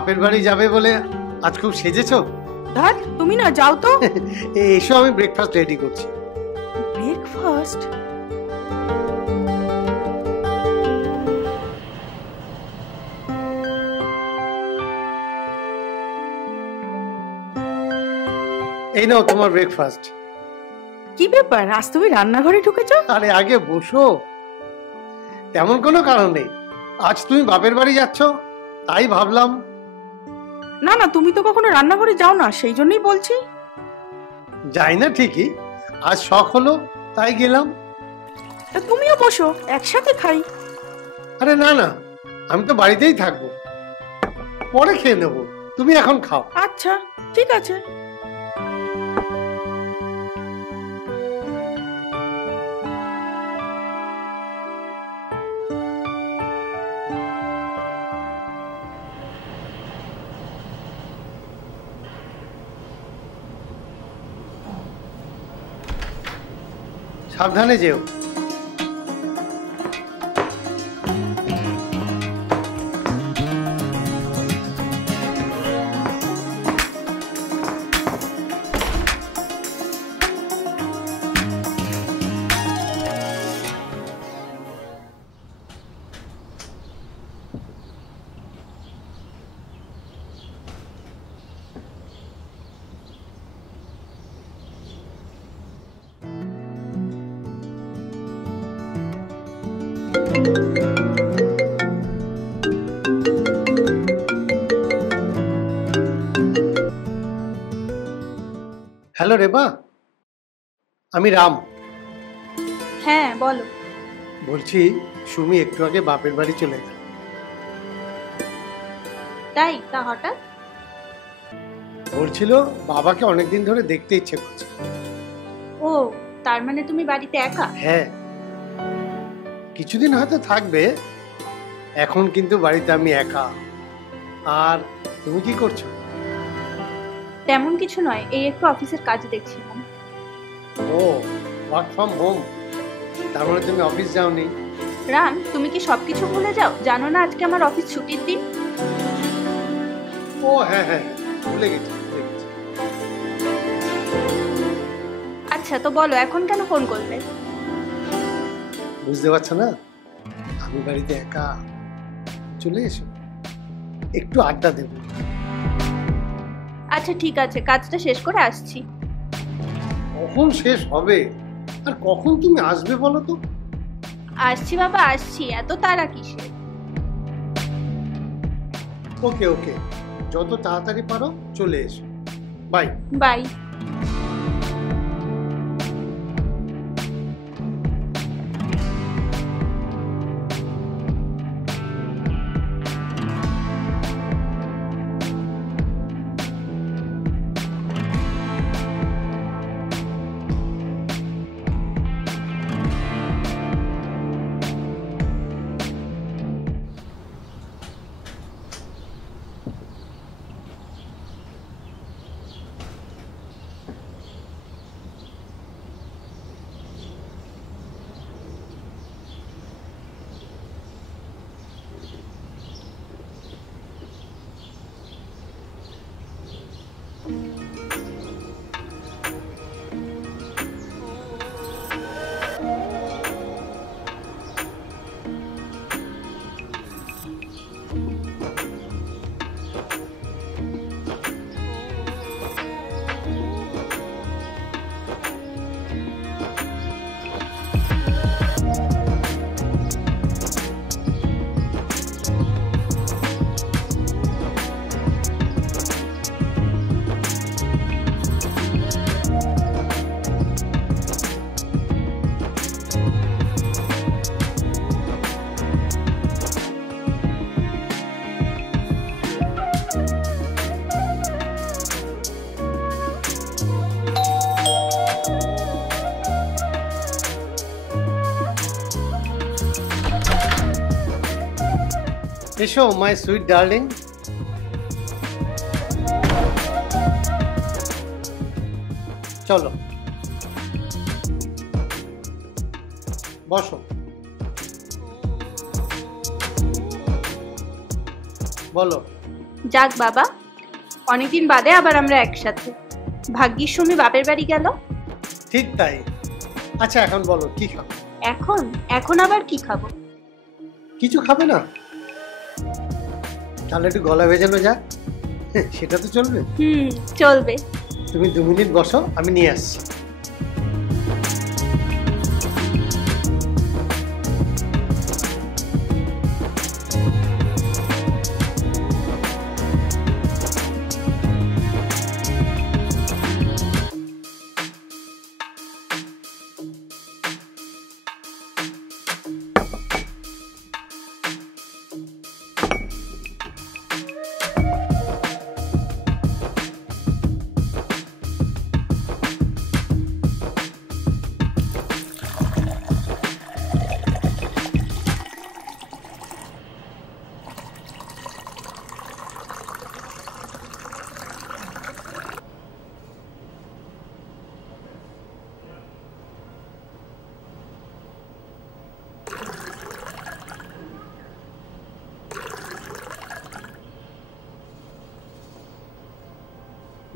বাপের বাড়ি যাবে বলে আজ খুব সেজেছো। ধর তুমি না যাও তো। এসো, আমি ব্রেকফাস্ট রেডি করছি। ব্রেকফাস্ট? এই নাও তোমার ব্রেকফাস্ট। কি ব্যাপার, আজ তুমি রান্নাঘরে ঢুকেছো? আরে আগে বসো। তেমন কোনো কারণ নেই, আজ তুমি বাপের বাড়ি যাচ্ছ তাই ভাবলাম। না না, তুমি তো কখনো রান্নাঘরে যাও না, সেই জন্যই বলছি। যাই না ঠিকই, আজ শখ হলো তাই গেলাম। তা তুমিও বসো, একসাথে খাই। আরে না না, আমি তো বাড়িতেই থাকবো, পরে খেয়ে নেবো, তুমি এখন খাও। আচ্ছা ঠিক আছে। সাবধানে যেও। হ্যালো রেবা, আমি রাম। হ্যাঁ বলো। বলছি সুমি একটু আগে বাপের বাড়ি চলে গেল। তাই? তা হঠাৎ? বলছিল বাবাকে অনেকদিন ধরে দেখতে ইচ্ছে করছে। ও, তার মানে তুমি বাড়িতে একা? হ্যাঁ, কিছুদিন হয়তো থাকবে, এখন কিন্তু বাড়িতে আমি একা। আর তুমি কি করছো? তেমন কিছু নয়, এই একটু অফিসের কাজ দেখছিলাম। ও, ওয়ার্ক ফ্রম হোম, তার মানে তুমি অফিস যাওনি? রান, তুমি কি সবকিছু ভুলে যাও? জানো না আজকে আমার অফিস ছুটির দিন? ও হ্যাঁ হ্যাঁ, ভুলে গেছি ভুলে গেছি। আচ্ছা তো বলো, এখন কেন ফোন করলে? বুঝতে পারছো না, আমি বাড়িতে একা, চলে এসো, একটু আড্ডা দেবো। আচ্ছা ঠিক আছে, কাজটা শেষ করে আসছি। কখন শেষ হবে আর কখন তুমি আসবে বলো তো? আসছি বাবা আসছি, এত তাড়া কিসের? ওকে ওকে, যত তাড়াতাড়ি পারো চলে এসো। Bye bye. এসো মাই সুইট ডার্লিং। চলো বসো। বলো যাক বাবা, অনেকদিন বাদে আবার আমরা একসাথে। ভাগ্যিস সুমি বাপের বাড়ি গেল। ঠিক তাই। আচ্ছা এখন বলো কি খাবে? এখন এখন আবার কি খাবো? কিছু খাবে না? তাহলে একটু গলা ভেজানো যাক, সেটা তো চলবে। চলবে। তুমি 2 মিনিট বসো, আমি নিয়ে আসছি।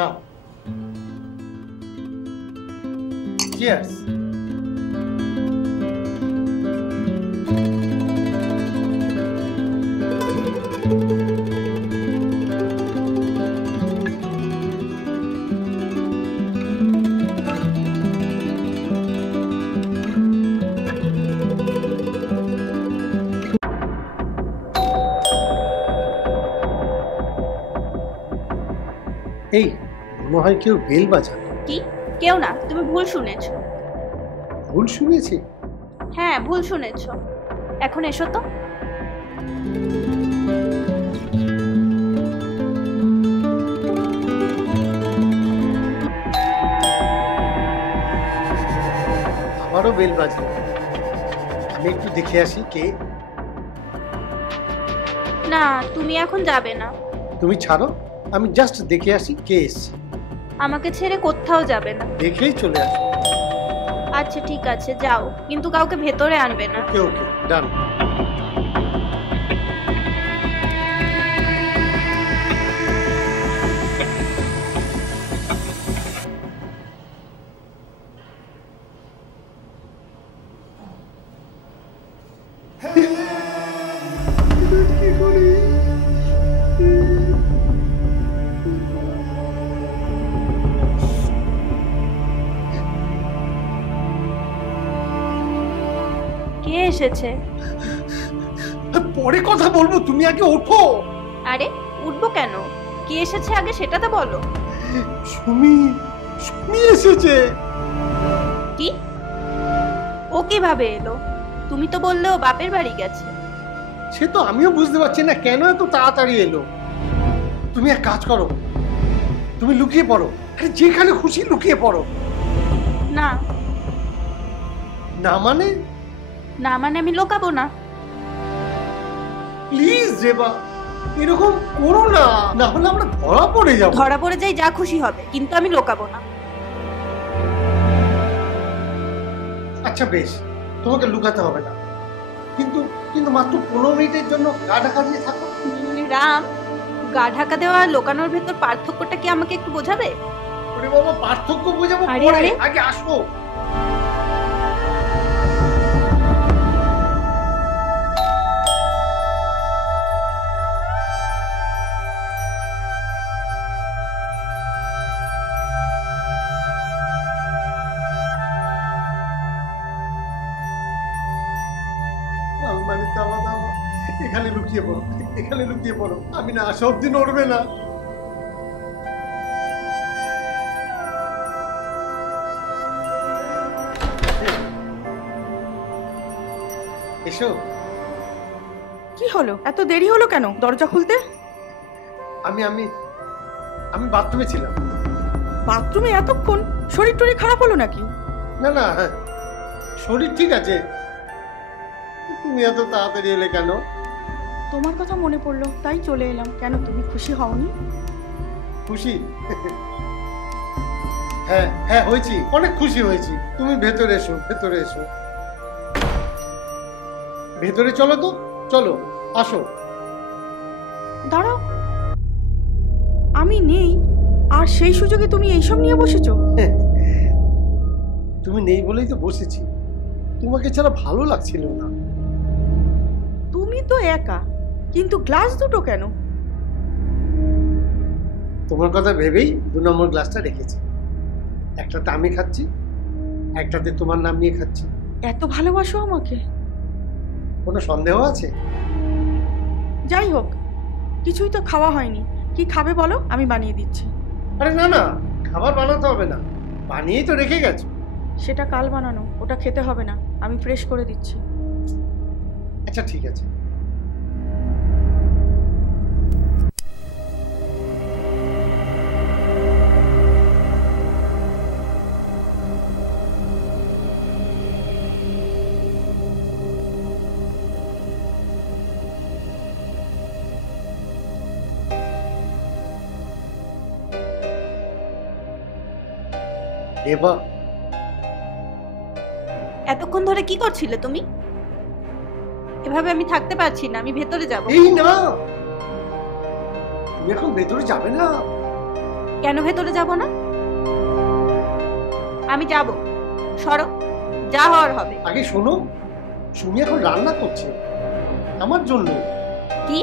Now, cheers. এই মনে হয় কেউ বেল বাজায়। কি? কেউ না, তুমি ভুল শুনেছো। ভুল শুনেছি? হ্যাঁ, ভুল শুনেছো। এখন এসো তো। আবারও বেল বাজলো। আমি একটু দেখে আসি কে। না, তুমি এখন যাবে না। তুমি ছাড়ো, আমি জাস্ট দেখে আসি কে এসছে। আমাকে ছেড়ে কোথাও যাবে না। দেখেই চলে আসো। আচ্ছা ঠিক আছে, যাও, কিন্তু কাউকে ভেতরে আনবে না। ওকে ওকে, ডান। কি করি? কে এসেছে? পরে কথা বলবো, তুমি আগে ওঠো। আরে উঠবো কেন? কে এসেছে আগে সেটা তো বলো। সুমি, সুমি এসেছে। কি? ও কিভাবে এলো? তুমি তো বললে ও বাপের বাড়ি গেছে। সে তো আমিও বুঝতে পারছি না কেন এত তাড়াতাড়ি এলো। তুমি এক কাজ করো, তুমি লুকিয়ে পড়ো। আরে যেখানে খুশি লুকিয়ে পড়ো। না না মানে? না মানে আমি লোকাবো না। প্লিজ রেবা, এরকম করো না, না হলে আমরা ধরা পড়ে যাবো। ধরা পড়ে যাই, যা খুশি হবে, কিন্তু আমি লোকাবো না। আচ্ছা বেশ, তোমাকে লুকাতে হবে না, কিন্তু কিন্তু মাত্র 15 মিনিটের জন্য গা ঢাকা দিয়ে থাকো। রাম, গা ঢাকা দেওয়া আর লোকানোর ভেতর পার্থক্যটা কি আমাকে একটু বোঝাবে? ওরে বাবা, পার্থক্য বোঝাবো আরে, পরে, আরে। আগে আসো। আলমারিতে আলাদা, এখানে লুকিয়ে পড়ো, এখানে লুকিয়ে পড়ো। আমি না আসা অব্দি নড়বে না। এসো। কি হলো? এত দেরি হলো কেন দরজা খুলতে? আমি আমি আমি বাথরুমে ছিলাম। বাথরুমে এতক্ষণ? শরীর টরীর খারাপ হলো নাকি? না না, শরীর ঠিক আছে। তুমি এত তাড়াতাড়ি এলে কেন? তোমার কথা মনে পড়লো তাই চলে এলাম। কেন, তুমি খুশি হওনি? খুশি? হ্যাঁ হ্যাঁ হয়েছি, অনেক খুশি হয়েছি। তুমি ভেতরে এসো, ভেতরে এসো। ভেতরে চলো তো, চলো, আসো। দাঁড়াও, আমি নেই, আর সেই সুযোগে তুমি এইসব নিয়ে বসেছো? তুমি নেই বলেই তো বসেছি, তোমাকে ছাড়া ভালো লাগছিল না। তুমি তো একা, কিন্তু গ্লাস দুটো কেন? তোমার কথা ভেবেই 2 নম্বর গ্লাসটা রেখেছি। একটাতে আমি খাচ্ছি, একটাতে তোমার নাম নিয়ে খাচ্ছি। এত ভালোবাসো আমাকে? কোনো সন্দেহ আছে? যাই হোক, কিছুই তো খাওয়া হয়নি। কি খাবে বলো, আমি বানিয়ে দিচ্ছি। আরে না না, খাবার বানাতে হবে না, বানিয়েই তো রেখে গেছো। সেটা কাল বানানো, ওটা খেতে হবে না, আমি ফ্রেশ করে দিচ্ছি। আচ্ছা ঠিক আছে। এবা, এতক্ষণ ধরে কি করছিলে তুমি? এভাবে আমি থাকতে পারছি না, আমি ভেতরে যাব। এই না, তুমি এখন ভেতরে যাবে না। কেন ভেতরে যাব না? আমি যাব, সরো, যা হওয়ার হবে। আগে শোনো, সুমি এখন রান্না করছে আমার জন্য। কি?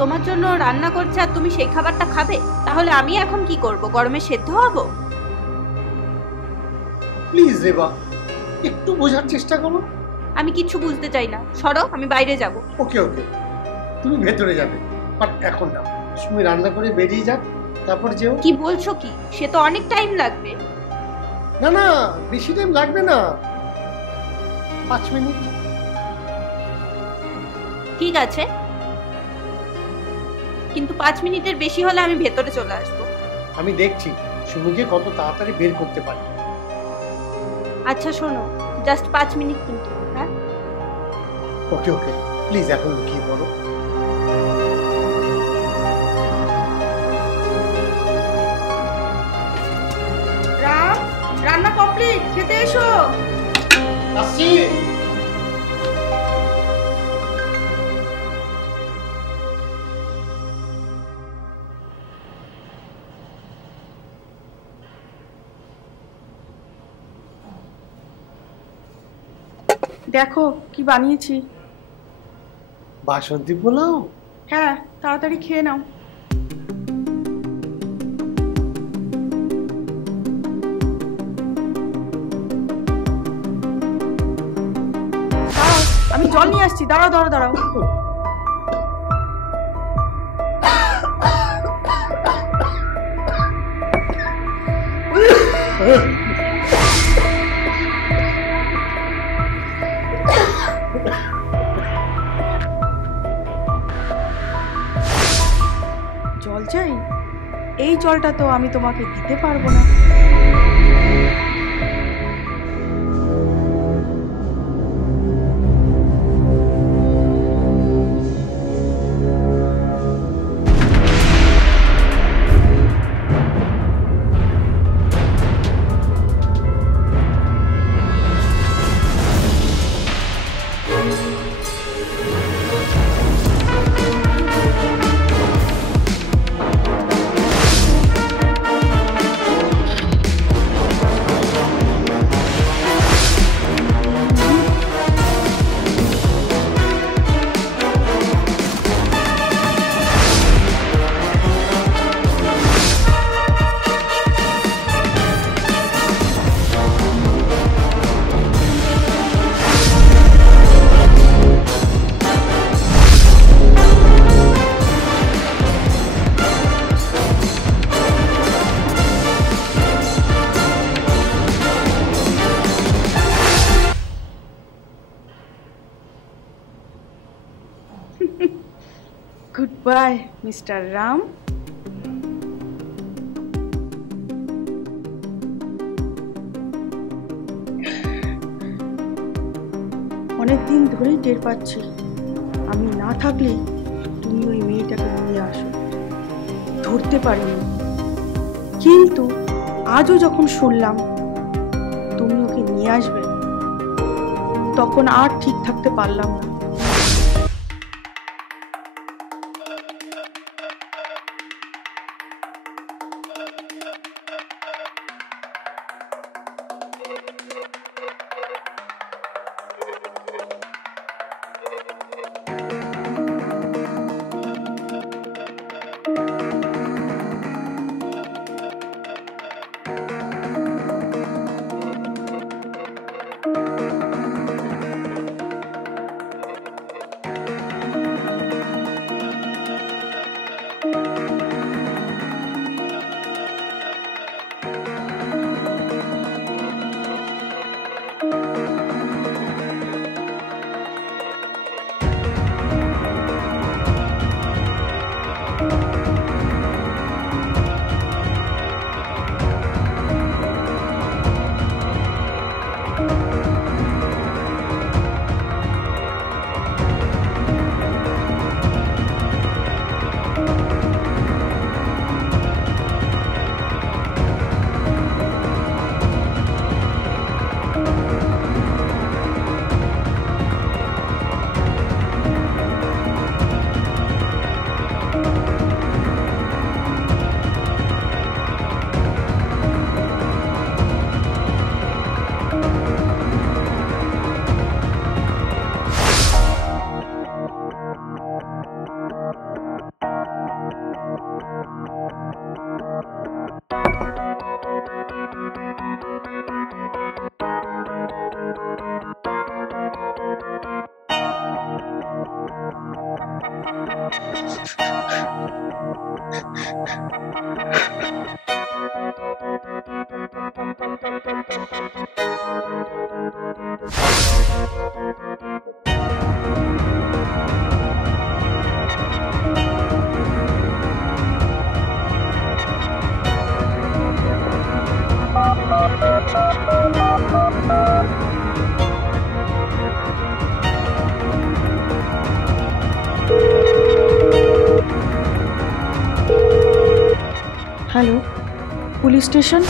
তোমার জন্য রান্না করছে আর তুমি সেই খাবারটা খাবে? তাহলে আমি এখন কি করব? গরমে সেদ্ধ হব? প্লিজ রেবা, একটু বোঝার চেষ্টা করো। আমি কিচ্ছু বুঝতে চাই না, সরো, আমি বাইরে যাব। ওকে ওকে, তুমি ভেতরে যাবে, বাট এখন না। সুমি রান্না করে বেরিয়ে যাক, তারপর যেও। কি বলছো কি? সে তো অনেক টাইম লাগবে। না না, বেশি টাইম লাগবে না, 5 মিনিট। ঠিক আছে, কিন্তু 5 মিনিটের বেশি হলে আমি ভেতরে চলে আসবো। আমি দেখছি সুমিকে কত তাড়াতাড়ি বের করতে পারি। আচ্ছা শোনো, জাস্ট 5 মিনিট কিন্তু। হ্যাঁ ওকে ওকে, প্লিজ এখন লুকিয়ে পড়ো। রাম, রান্না কমপ্লিট, খেতে এসো। আসছি। দেখো কি বানিয়েছি। বাসন্তী পোলাও? হ্যাঁ, তাড়াতাড়ি খেয়ে নাও। দাঁড়াও, আমি জল নিয়ে আসছি, দাঁড়াও দাঁড়াও দাঁড়াও। জল চাই? এই জলটা তো আমি তোমাকে দিতে পারবো না। Goodbye, Mr. Ram. অনেকদিন ধরেই টের পাচ্ছি, আমি না থাকলে তুমি ওই মেয়েটাকে নিয়ে আসো। ধরতে পারিনি, কিন্তু আজও যখন শুনলাম তুমি ওকে নিয়ে আসবে, তখন আর ঠিক থাকতে পারলাম না। Hello, police station?